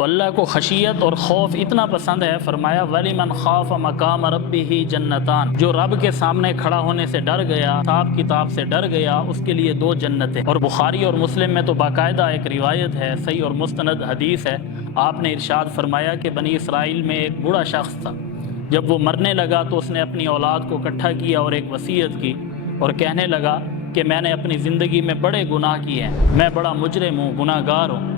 تو اللہ کو خشیت اور خوف اتنا پسند ہے، فرمایا وَلِمَنْ خَافَ مَقَامَ رَبِّهِ جَنَّتَانِ، جو رب کے سامنے کھڑا ہونے سے ڈر گیا، حساب کتاب سے ڈر گیا، اس کے لیے 2 جنتیں۔ اور بخاری اور مسلم میں تو باقاعدہ ایک روایت ہے، صحیح اور مستند حدیث ہے، آپ نے ارشاد فرمایا کہ بنی اسرائیل میں ایک بوڑھا شخص تھا، جب وہ مرنے لگا تو اس نے اپنی اولاد کو اکٹھا کیا اور ایک وصیت کی اور کہنے لگا کہ میں نے اپنی زندگی میں بڑے گناہ کیے ہیں، میں بڑا مجرم ہوں، گناہ گار ہوں،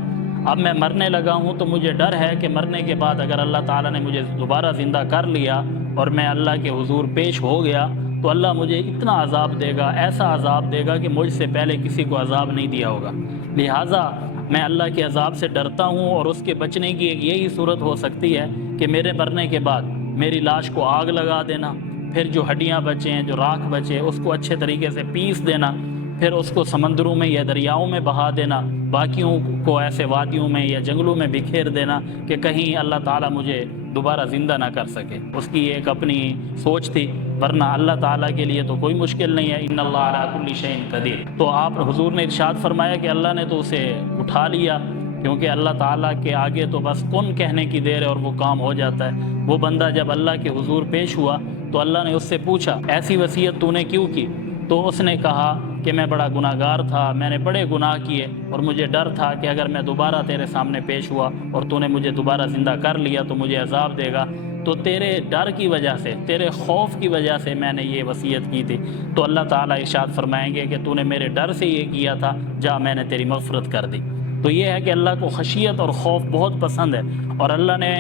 اب میں مرنے لگا ہوں تو مجھے ڈر ہے کہ مرنے کے بعد اگر اللہ تعالیٰ نے مجھے دوبارہ زندہ کر لیا اور میں اللہ کے حضور پیش ہو گیا تو اللہ مجھے اتنا عذاب دے گا، ایسا عذاب دے گا کہ مجھ سے پہلے کسی کو عذاب نہیں دیا ہوگا، لہٰذا میں اللہ کے عذاب سے ڈرتا ہوں، اور اس کے بچنے کی ایک یہی صورت ہو سکتی ہے کہ میرے مرنے کے بعد میری لاش کو آگ لگا دینا، پھر جو ہڈیاں بچے ہیں، جو راکھ بچے، اس کو اچھے طریقے سے پیس دینا، پھر اس کو سمندروں میں یا دریاؤں میں بہا دینا، باقیوں کو ایسے وادیوں میں یا جنگلوں میں بکھیر دینا کہ کہیں اللہ تعالیٰ مجھے دوبارہ زندہ نہ کر سکے۔ اس کی ایک اپنی سوچ تھی، ورنہ اللہ تعالیٰ کے لیے تو کوئی مشکل نہیں ہے، ان اللہ علی کل شیء قدیر۔ تو آپ حضور نے ارشاد فرمایا کہ اللہ نے تو اسے اٹھا لیا، کیونکہ اللہ تعالیٰ کے آگے تو بس کن کہنے کی دیر ہے اور وہ کام ہو جاتا ہے۔ وہ بندہ جب اللہ کے حضور پیش ہوا تو اللہ نے اس سے پوچھا ایسی وصیت تو نے کیوں کی؟ تو اس نے کہا کہ میں بڑا گناہ گار تھا، میں نے بڑے گناہ کیے اور مجھے ڈر تھا کہ اگر میں دوبارہ تیرے سامنے پیش ہوا اور تو نے مجھے دوبارہ زندہ کر لیا تو مجھے عذاب دے گا، تو تیرے ڈر کی وجہ سے، تیرے خوف کی وجہ سے میں نے یہ وصیت کی تھی۔ تو اللہ تعالیٰ ارشاد فرمائیں گے کہ تو نے میرے ڈر سے یہ کیا تھا، جا میں نے تیری مغفرت کر دی۔ تو یہ ہے کہ اللہ کو خشیت اور خوف بہت پسند ہے، اور اللہ نے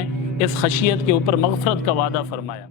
اس خشیت کے اوپر مغفرت کا وعدہ فرمایا۔